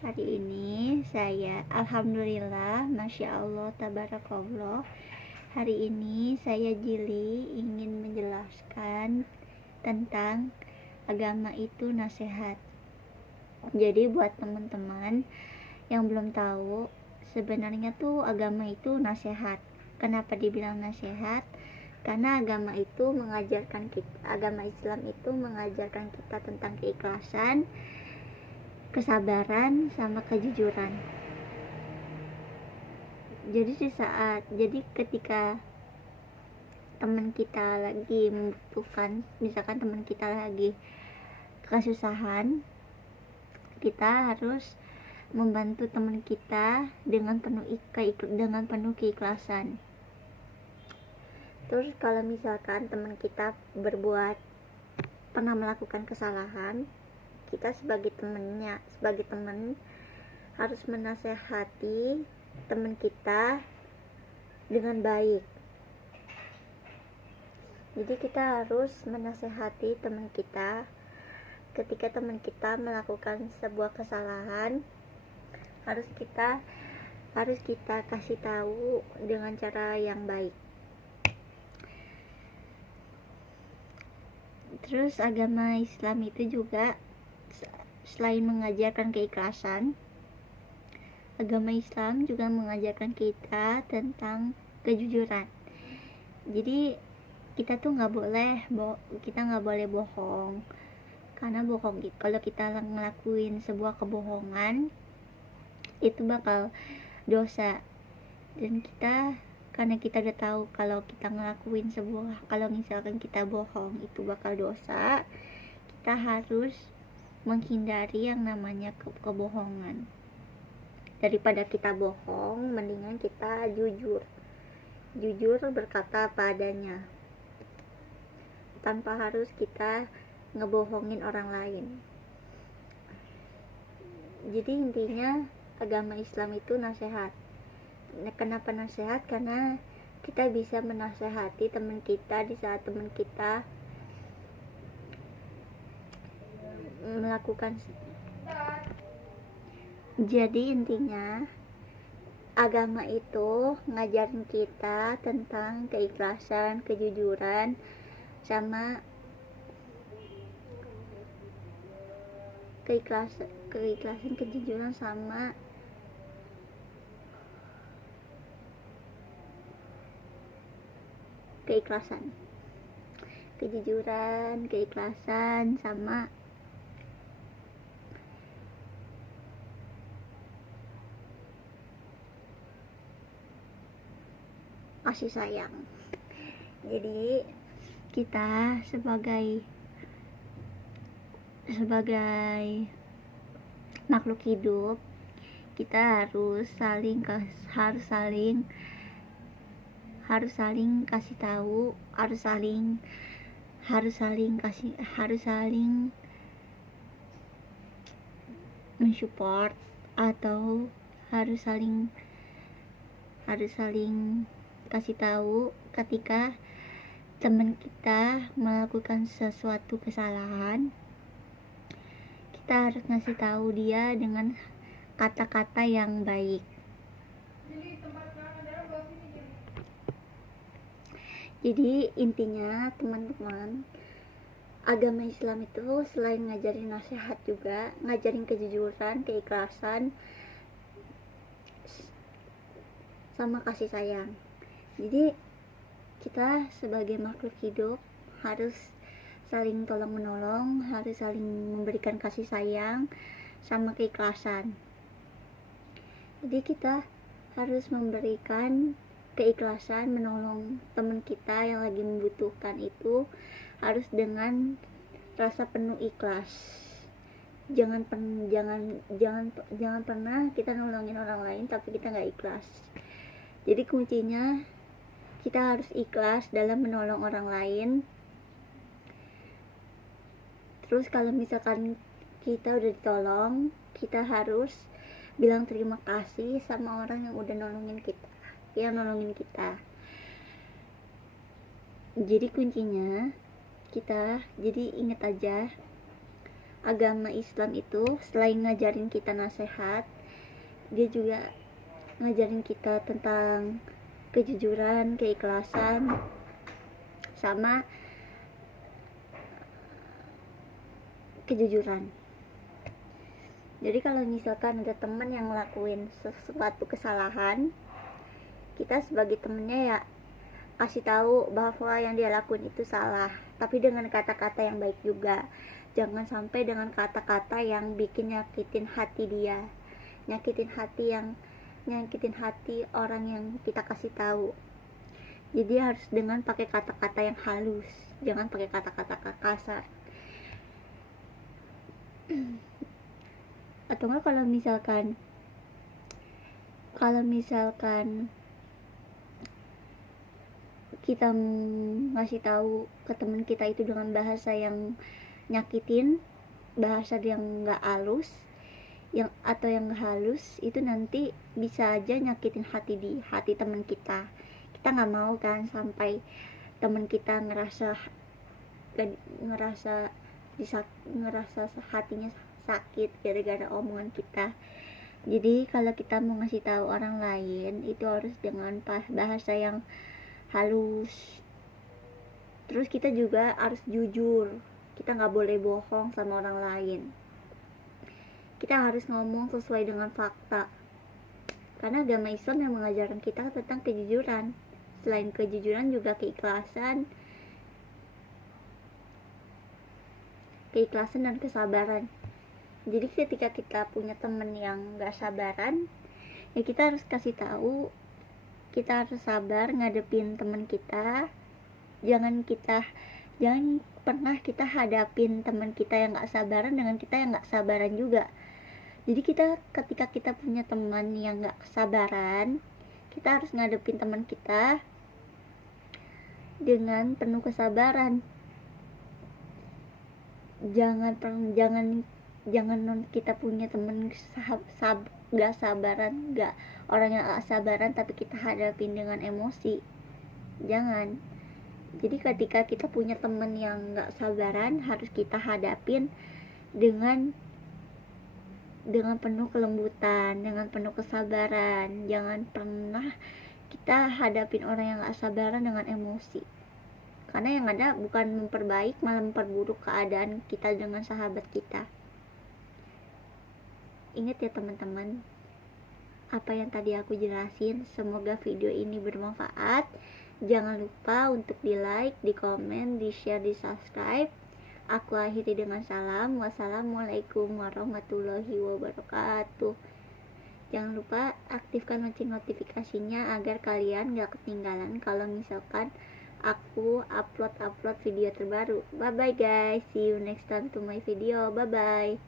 Hari ini saya alhamdulillah, masya Allah, tabarakallah. Hari ini saya Jili ingin menjelaskan tentang agama itu nasihat. Jadi buat teman-teman yang belum tahu, sebenarnya tuh agama itu nasihat. Kenapa dibilang nasihat? Karena agama itu mengajarkan kita, agama Islam itu mengajarkan kita tentang keikhlasan, kesabaran, sama kejujuran. Jadi ketika teman kita lagi membutuhkan, misalkan teman kita lagi kesusahan, kita harus membantu teman kita dengan penuh keikhlasan. Terus kalau misalkan teman kita pernah melakukan kesalahan, kita sebagai teman harus menasehati teman kita dengan baik. Jadi kita harus menasehati teman kita ketika teman kita melakukan sebuah kesalahan, harus kita kasih tahu dengan cara yang baik. Terus agama Islam itu juga selain mengajarkan keikhlasan, agama Islam juga mengajarkan kita tentang kejujuran. Jadi kita tuh nggak boleh bohong, karena kalau kita ngelakuin sebuah kebohongan itu bakal dosa. Dan karena kita udah tahu kalau misalkan kita bohong itu bakal dosa, kita harus menghindari yang namanya kebohongan. Daripada kita bohong, mendingan kita jujur berkata apa adanya, tanpa harus kita ngebohongin orang lain. Jadi intinya agama Islam itu nasihat. Kenapa nasihat? Karena kita bisa menasehati teman kita di saat teman kita melakukan. Jadi intinya agama itu ngajarin kita tentang keikhlasan, kejujuran, sama kejujuran sama keikhlasan sama kasih sayang. Jadi kita sebagai makhluk hidup, kita harus saling kasih tahu, harus saling mensupport, atau harus saling kasih tahu ketika teman kita melakukan sesuatu kesalahan. Kita harus ngasih tahu dia dengan kata-kata yang baik. Jadi intinya teman-teman, agama Islam itu selain ngajarin nasihat juga ngajarin kejujuran, keikhlasan, sama kasih sayang. Jadi kita sebagai makhluk hidup harus saling tolong menolong, harus saling memberikan kasih sayang sama keikhlasan. Jadi kita harus memberikan keikhlasan, menolong teman kita yang lagi membutuhkan itu harus dengan rasa penuh ikhlas. Jangan pernah kita nolongin orang lain tapi kita nggak ikhlas. Jadi kuncinya kita harus ikhlas dalam menolong orang lain. Terus kalau misalkan kita udah ditolong, kita harus bilang terima kasih sama orang yang udah nolongin kita. Jadi kuncinya jadi ingat aja, agama Islam itu selain ngajarin kita nasihat, dia juga ngajarin kita tentang kejujuran, keikhlasan, sama kejujuran. Jadi kalau misalkan ada teman yang ngelakuin sesuatu kesalahan, kita sebagai temennya ya kasih tahu bahwa yang dia lakuin itu salah, tapi dengan kata-kata yang baik juga. Jangan sampai dengan kata-kata yang bikin nyakitin hati dia, nyakitin hati orang yang kita kasih tahu. Jadi harus dengan pakai kata-kata yang halus, jangan pakai kata-kata kasar. Atau enggak kalau misalkan kita ngasih tahu ke teman kita itu dengan bahasa yang nyakitin, bahasa yang nggak halus, yang halus, itu nanti bisa aja nyakitin hati teman kita. Kita nggak mau kan sampai teman kita ngerasa hatinya sakit gara-gara omongan kita. Jadi kalau kita mau ngasih tahu orang lain itu harus dengan bahasa yang halus. Terus kita juga harus jujur, kita nggak boleh bohong sama orang lain. Kita harus ngomong sesuai dengan fakta, karena agama Islam yang mengajarkan kita tentang kejujuran. Selain kejujuran juga keikhlasan dan kesabaran. Jadi ketika kita punya temen yang gak sabaran, ya kita harus kasih tahu, kita harus sabar ngadepin teman kita. Jangan pernah kita hadapin teman kita yang gak sabaran dengan kita yang gak sabaran juga. Jadi ketika kita punya teman yang gak sabaran, kita harus ngadepin teman kita dengan penuh kesabaran. Jangan kita punya teman gak sabaran, orang yang gak sabaran tapi kita hadapin dengan emosi. Jangan. Jadi ketika kita punya teman yang gak sabaran, harus kita hadapin dengan penuh kelembutan, dengan penuh kesabaran. Jangan pernah kita hadapin orang yang gak sabaran dengan emosi, karena yang ada bukan memperbaik, malah memperburuk keadaan kita dengan sahabat kita. Ingat ya teman-teman, apa yang tadi aku jelasin. Semoga video ini bermanfaat. Jangan lupa untuk di like, di komen, di share, di subscribe. Aku akhiri dengan salam. Wassalamualaikum warahmatullahi wabarakatuh. Jangan lupa aktifkan lonceng notifikasinya agar kalian gak ketinggalan kalau misalkan aku upload video terbaru. Bye bye guys, see you next time to my video. Bye bye.